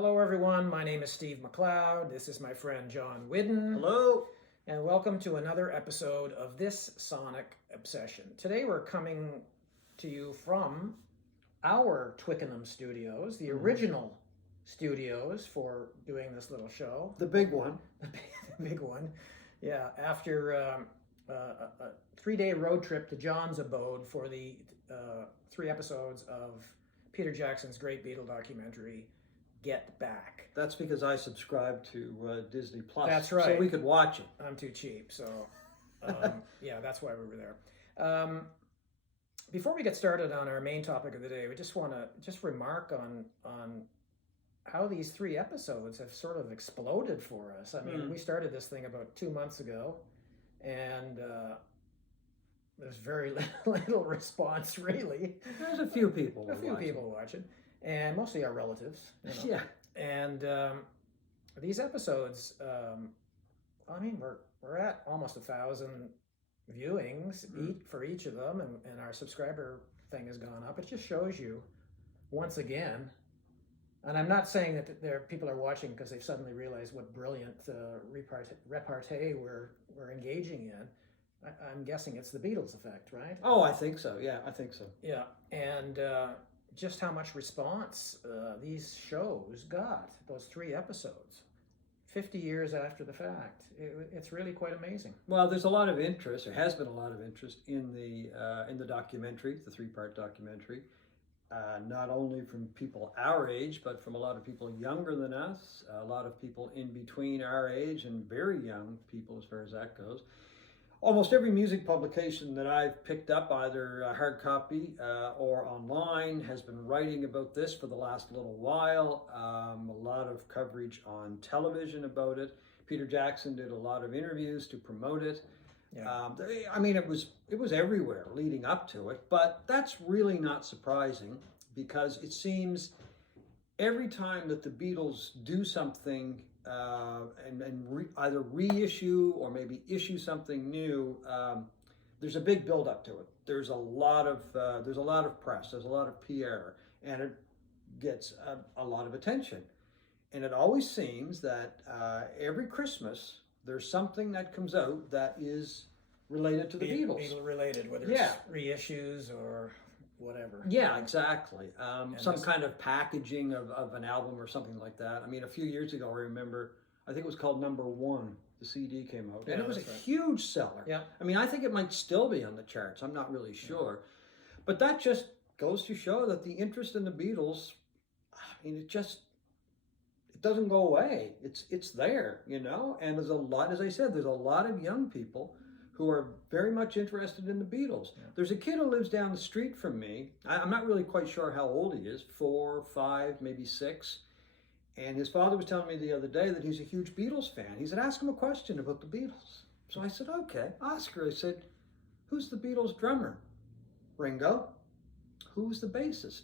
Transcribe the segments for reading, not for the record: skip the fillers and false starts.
Hello, everyone. My name is Steve McLeod. This is my friend John Whidden. Hello. And welcome to another episode of This Sonic Obsession. Today we're coming to you from our Twickenham studios, the original studios for doing this little show. The big one. The big one. Yeah, after a 3-day road trip to John's abode for the 3 episodes of Peter Jackson's great Beatle documentary, Get Back. That's because I subscribe to Disney Plus. That's right. So we could watch it. I'm too cheap, so yeah, that's why we were there. Before we get started on our main topic of the day, we just want to remark on how these 3 episodes have sort of exploded for us. I mean, we started this thing about 2 months ago, and there's very little response, really. There's a few people. People watching, and mostly our relatives. You know? Yeah. And these episodes, I mean, we're at almost 1,000 viewings for each of them, and our subscriber thing has gone up. It just shows you, once again, and I'm not saying that people are watching because they've suddenly realized what brilliant repartee we're engaging in. I'm guessing it's the Beatles effect, right? Oh, I think so. Yeah, I think so. Yeah, and just how much response these shows got, those 3 episodes, 50 years after the fact. It's really quite amazing. Well, there's a lot of interest. There has been a lot of interest in the documentary, the 3-part documentary. Not only from people our age, but from a lot of people younger than us, a lot of people in between our age and very young people as far as that goes. Almost every music publication that I've picked up, either a hard copy or online, has been writing about this for the last little while. A lot of coverage on television about it. Peter Jackson did a lot of interviews to promote it. Yeah. I mean, it was everywhere leading up to it, but that's really not surprising because it seems every time that the Beatles do something either reissue or maybe issue something new, there's a big build-up to it. There's a lot of press, there's a lot of PR, and it gets a lot of attention. And it always seems that every Christmas there's something that comes out that is related to the Beatles. Beatle related, whether it's reissues or whatever. Yeah, exactly. Some kind of packaging of an album or something like that. I mean, a few years ago, I remember, I think it was called Number One. The CD came out, and it was a huge seller. Yeah. I mean, I think it might still be on the charts. I'm not really sure. But that just goes to show that the interest in the Beatles, I mean, it doesn't go away. It's there, you know? And there's a lot, as I said, there's a lot of young people who are very much interested in the Beatles. Yeah. There's a kid who lives down the street from me. I'm not really quite sure how old he is, 4, 5, maybe 6. And his father was telling me the other day that he's a huge Beatles fan. He said, ask him a question about the Beatles. So I said, okay. Oscar, I said, who's the Beatles drummer? Ringo. Who's the bassist?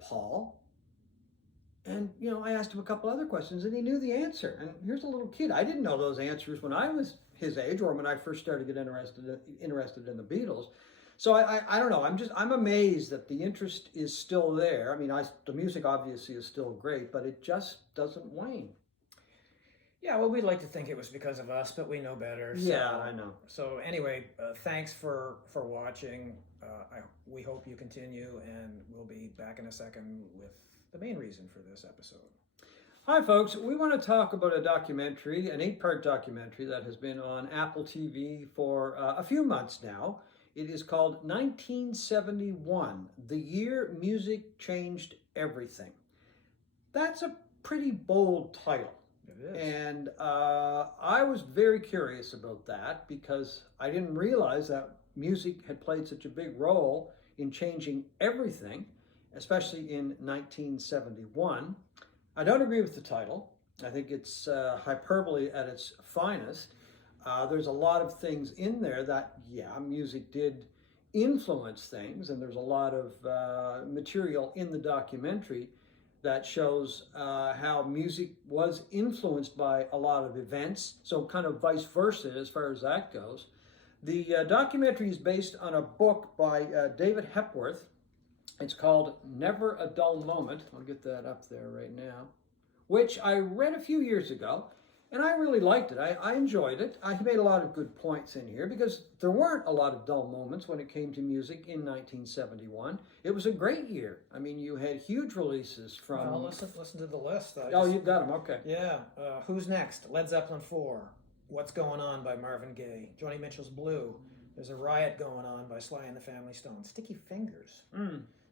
Paul. And, you know, I asked him a couple other questions and he knew the answer. And here's a little kid. I didn't know those answers when I was his age or when I first started to get interested in the Beatles. So I don't know. I'm amazed that the interest is still there. I mean, the music obviously is still great, but it just doesn't wane. Yeah, well, we'd like to think it was because of us, but we know better. So, yeah, I know. So anyway, thanks for watching. We hope you continue, and we'll be back in a second with the main reason for this episode. Hi folks, we want to talk about a documentary, an 8-part documentary that has been on Apple TV for a few months now. It is called 1971, The Year Music Changed Everything. That's a pretty bold title. It is. And I was very curious about that because I didn't realize that music had played such a big role in changing everything, especially in 1971. I don't agree with the title. I think it's hyperbole at its finest. There's a lot of things in there that, yeah, music did influence things, and there's a lot of material in the documentary that shows how music was influenced by a lot of events, so kind of vice versa as far as that goes. The documentary is based on a book by David Hepworth. It's called Never a Dull Moment. I'll get that up there right now. which I read a few years ago, and I really liked it. I enjoyed it. He made a lot of good points in here because there weren't a lot of dull moments when it came to music in 1971. It was a great year. I mean, you had huge releases from... Well, listen to the list. You've got them, okay. Yeah. Who's Next? Led Zeppelin 4. What's Going On by Marvin Gaye. Joni Mitchell's Blue. There's a Riot Going On by Sly and the Family Stone. Sticky Fingers.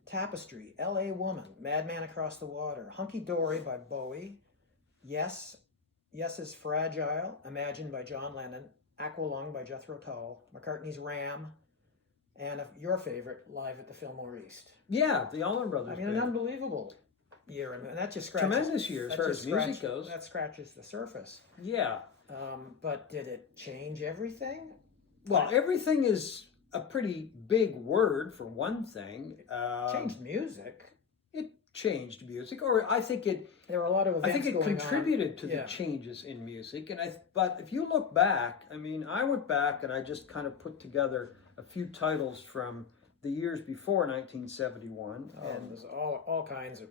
Tapestry. L.A. Woman. Madman Across the Water. Hunky Dory by Bowie. Yes. Yes is Fragile, Imagine by John Lennon, Aqualung by Jethro Tull, McCartney's Ram, and your favorite, Live at the Fillmore East. Yeah, the Allman Brothers. I mean, an unbelievable year, and that just scratches... Tremendous year as far as music goes. That scratches the surface. Yeah. But did it change everything? Well, everything is a pretty big word for one thing. Changed music. It changed music, or I think it... There were a lot of events I think it going contributed on. to the changes in music, but if you look back, I mean, I went back and I just kind of put together a few titles from the years before 1971, and there's all kinds of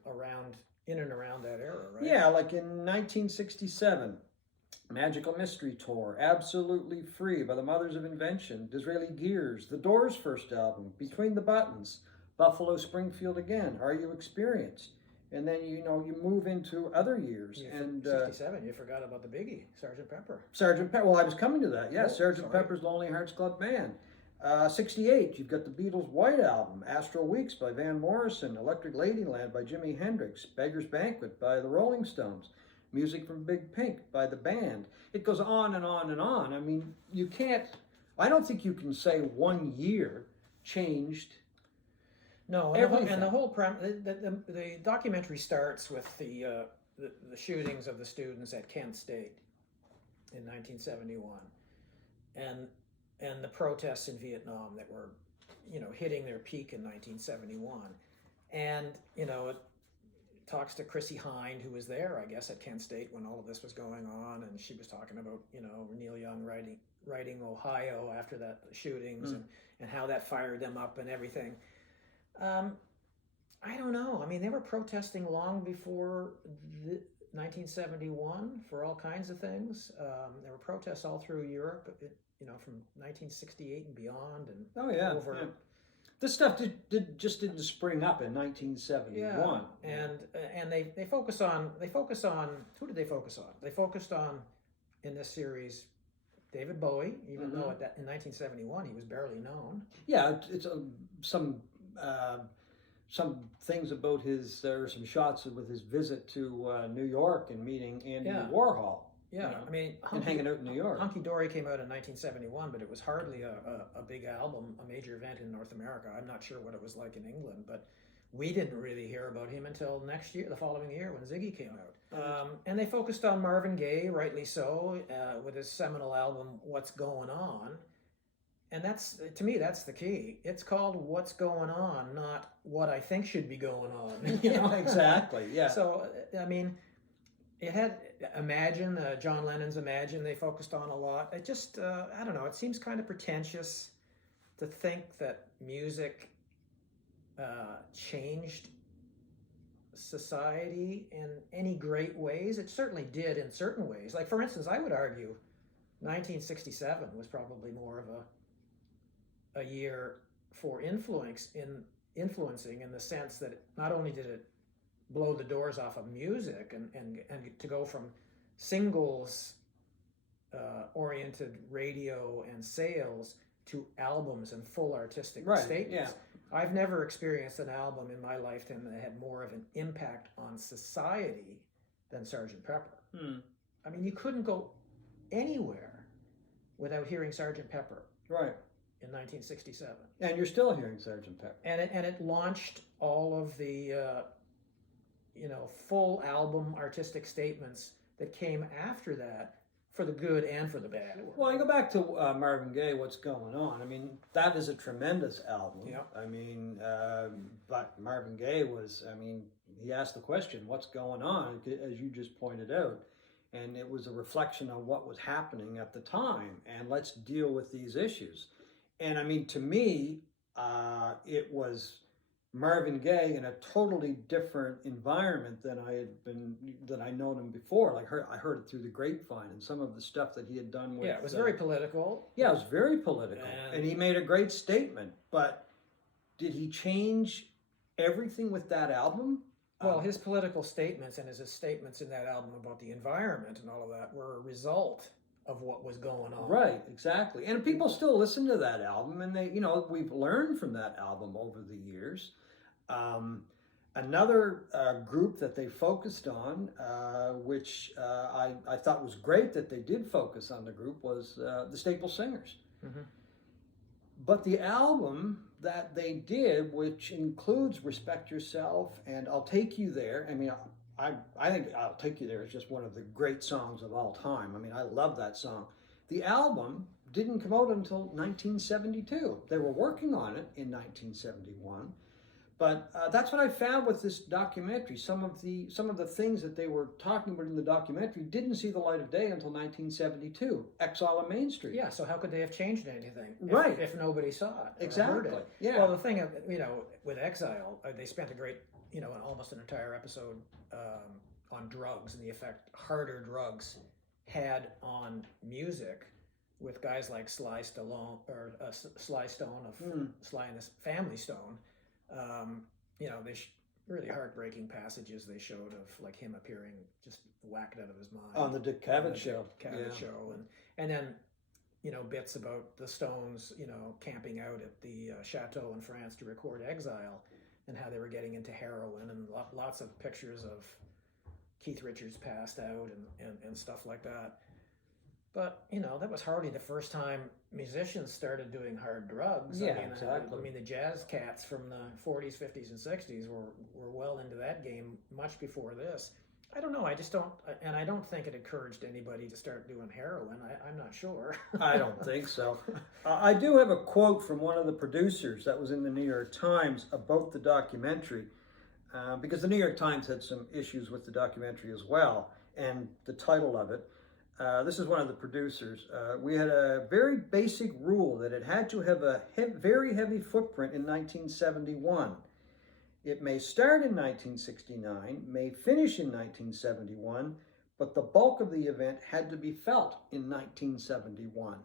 in and around that era, right? Yeah, like in 1967, Magical Mystery Tour, Absolutely Free by the Mothers of Invention, Disraeli Gears, The Doors' first album, Between the Buttons, Buffalo Springfield Again, Are You Experienced? And then, you move into other years. And 67, you forgot about the biggie, Sgt. Pepper. Sgt. Pepper, well, I was coming to that. Yes, Oh, Sgt. Pepper's Lonely Hearts Club Band. 68, you've got the Beatles' White Album, Astral Weeks by Van Morrison, Electric Ladyland by Jimi Hendrix, Beggar's Banquet by the Rolling Stones, Music from Big Pink by the band. It goes on and on and on. I mean, I don't think you can say one year changed... No, and the whole the documentary starts with the shootings of the students at Kent State in 1971, and the protests in Vietnam that were, hitting their peak in 1971, and it talks to Chrissy Hynde, who was there, I guess, at Kent State when all of this was going on, and she was talking about Neil Young writing Ohio after that shootings and how that fired them up and everything. I don't know. I mean, they were protesting long before 1971 for all kinds of things. There were protests all through Europe, from 1968 and beyond. And This stuff just didn't spring up in 1971. Yeah, and they focus on who did they focus on? They focused on, in this series, David Bowie, even though in 1971 he was barely known. Yeah, it's some things about there are some shots with his visit to New York and meeting Andy Warhol. Yeah, I mean, and hanging out in New York. Hunky Dory came out in 1971, but it was hardly a big album, a major event in North America. I'm not sure what it was like in England, but we didn't really hear about him until the following year when Ziggy came out. And they focused on Marvin Gaye, rightly so, with his seminal album, What's Going On. And to me, that's the key. It's called What's Going On, not what I think should be going on. Yeah, exactly, yeah. So, I mean, it had Imagine, John Lennon's Imagine, they focused on a lot. It just, I don't know, it seems kind of pretentious to think that music changed society in any great ways. It certainly did in certain ways. Like, for instance, I would argue 1967 was probably more of a year for influencing in the sense that not only did it blow the doors off of music and to go from singles oriented radio and sales to albums and full artistic statements. Yeah. I've never experienced an album in my lifetime that had more of an impact on society than Sgt. Pepper. I mean, you couldn't go anywhere without hearing Sgt. Pepper. Right. In 1967. And you're still hearing Sgt. Pepper. And it launched all of the full album artistic statements that came after that, for the good and for the bad. Well, I go back to Marvin Gaye, What's Going On. I mean, that is a tremendous album. Yeah. I mean, but Marvin Gaye he asked the question, what's going on, as you just pointed out. And it was a reflection of what was happening at the time. And let's deal with these issues. And I mean, to me, it was Marvin Gaye in a totally different environment than I known him before. Like I heard it through the grapevine, and some of the stuff that he had done with. Yeah, it was very political. Yeah, it was very political, and he made a great statement. But did he change everything with that album? Well, his political statements and his statements in that album about the environment and all of that were a result of what was going on. Right, exactly. And people still listen to that album, and we've learned from that album over the years. Another group that they focused on, which I thought was great that they did focus on the group, was the Staple Singers. Mm-hmm. But the album that they did, which includes Respect Yourself and I'll Take You There, I mean, I think I'll Take You There is just one of the great songs of all time. I mean, I love that song. The album didn't come out until 1972. They were working on it in 1971. But that's what I found with this documentary. Some of the things that they were talking about in the documentary didn't see the light of day until 1972. Exile on Main Street. Yeah, so how could they have changed anything right. if nobody saw it? Exactly. Heard it? Yeah. Well, the thing, with Exile, they spent a great, almost an entire episode on drugs and the effect harder drugs had on music, with guys like Sly Stone of Sly and the Family Stone. They really heartbreaking passages they showed of like him appearing just whacked out of his mind on the Dick Cavett show. Show, and then bits about the Stones, camping out at the chateau in France to record Exile, and how they were getting into heroin, and lots of pictures of Keith Richards passed out and stuff like that. But, that was hardly the first time musicians started doing hard drugs. Yeah, exactly. I mean, the jazz cats from the 40s, 50s, and 60s were well into that game much before this. I don't know. I just don't, and I don't think it encouraged anybody to start doing heroin. I'm not sure. I don't think so. I do have a quote from one of the producers that was in the New York Times about the documentary, because the New York Times had some issues with the documentary as well, and the title of it. This is one of the producers. We had a very basic rule that it had to have a very heavy footprint in 1971. It may start in 1969, may finish in 1971, but the bulk of the event had to be felt in 1971.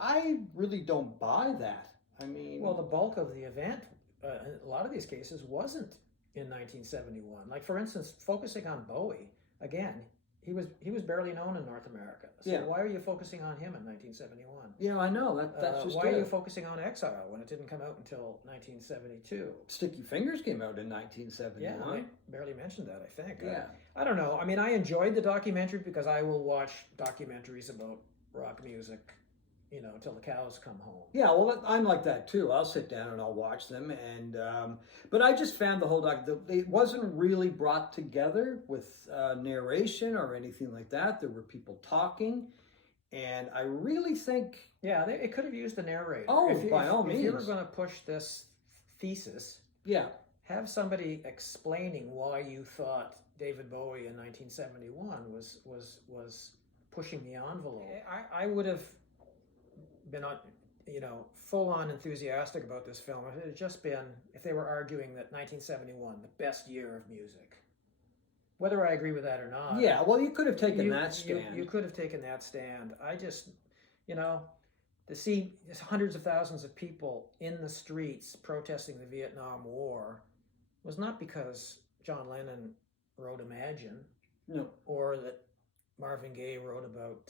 I really don't buy that. I mean... Well, the bulk of the event, in a lot of these cases, wasn't in 1971. Like, for instance, focusing on Bowie, again, he was barely known in North America. So why are you focusing on him in 1971? Yeah, I know. That's just why are you focusing on Exile when it didn't come out until 1972? Sticky Fingers came out in 1971. Yeah, I barely mentioned that, I think. Yeah. I don't know. I mean, I enjoyed the documentary because I will watch documentaries about rock music, till the cows come home. Yeah, well, I'm like that too. I'll sit down and I'll watch them, and but I just found the whole it wasn't really brought together with narration or anything like that. There were people talking, and I really think it could have used a narrator. Oh, by all means. If you were going to push this thesis, have somebody explaining why you thought David Bowie in 1971 was pushing the envelope. I would have been full on enthusiastic about this film if it had just been, if they were arguing that 1971, the best year of music. Whether I agree with that or not. Yeah, well, you could have taken that stand. You could have taken that stand. I just, to see hundreds of thousands of people in the streets protesting the Vietnam War was not because John Lennon wrote Imagine. No. Or that Marvin Gaye wrote about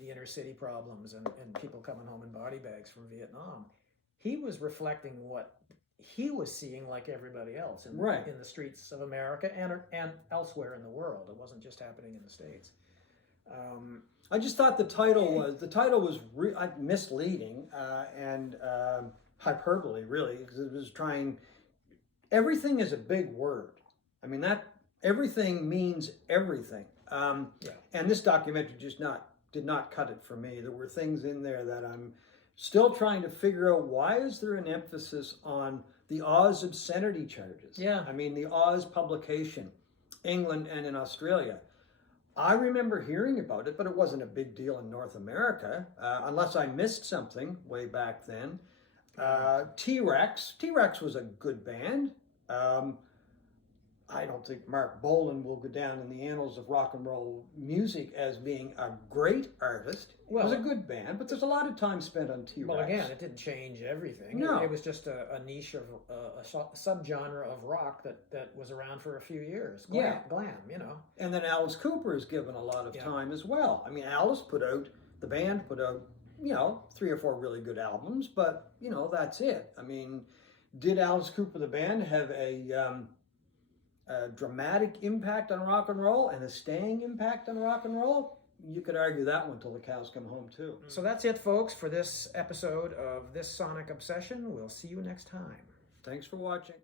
the inner city problems and people coming home in body bags from Vietnam. He was reflecting what he was seeing like everybody else in the streets of America and elsewhere in the world. It wasn't just happening in the States. I just thought the title was misleading and hyperbole, really, because it was trying. Everything is a big word. I mean, that everything means everything. And this documentary did not cut it for me. There were things in there that I'm still trying to figure out. Why is there an emphasis on the Oz obscenity charges? Yeah. I mean, the Oz publication, England and in Australia. I remember hearing about it, but it wasn't a big deal in North America, unless I missed something way back then. T-Rex. T-Rex was a good band. I don't think Mark Bolan will go down in the annals of rock and roll music as being a great artist. It was a good band, but there's a lot of time spent on T-Rex. Well, again, it didn't change everything. No. It was just a niche of a subgenre of rock that was around for a few years. Glam, you know. And then Alice Cooper has given a lot of time as well. I mean, the band put out, 3 or 4 really good albums, but, that's it. I mean, did Alice Cooper, the band, have a dramatic impact on rock and roll and a staying impact on rock and roll? You could argue that one till the cows come home too. So that's it, folks, for this episode of This Sonic Obsession. We'll see you next time. Thanks for watching.